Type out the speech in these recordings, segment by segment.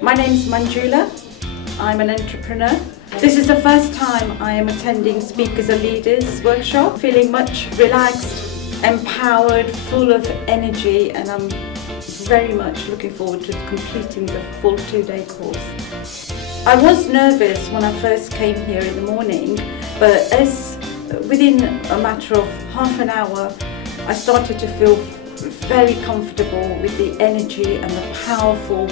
My name is Manjula. I'm an entrepreneur. This is the first time I am attending Speakers and Leaders workshop, feeling much relaxed, empowered, full of energy, and I'm very much looking forward to completing the full 2-day course. I was nervous when I first came here in the morning, but as within a matter of half an hour, I started to feel very comfortable with the energy and the powerful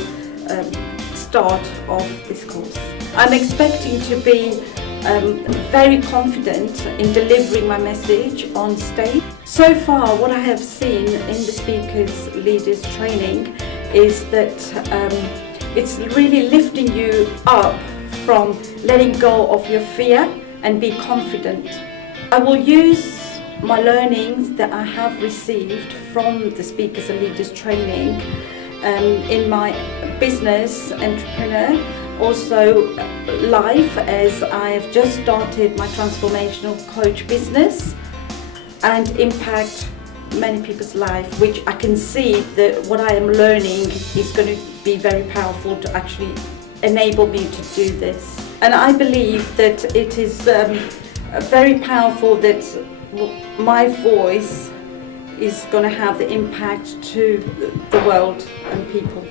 start of this course. I'm expecting to be very confident in delivering my message on stage. So far, what I have seen in the Speakers Leaders training is that it's really lifting you up from letting go of your fear and be confident. I will use my learnings that I have received from the Speakers and Leaders training in my business entrepreneur, also life, as I have just started my transformational coach business, and impact many people's life, which I can see that what I am learning is going to be very powerful to actually enable me to do this. And I believe that it is very powerful that my voice is going to have the impact to the world and people.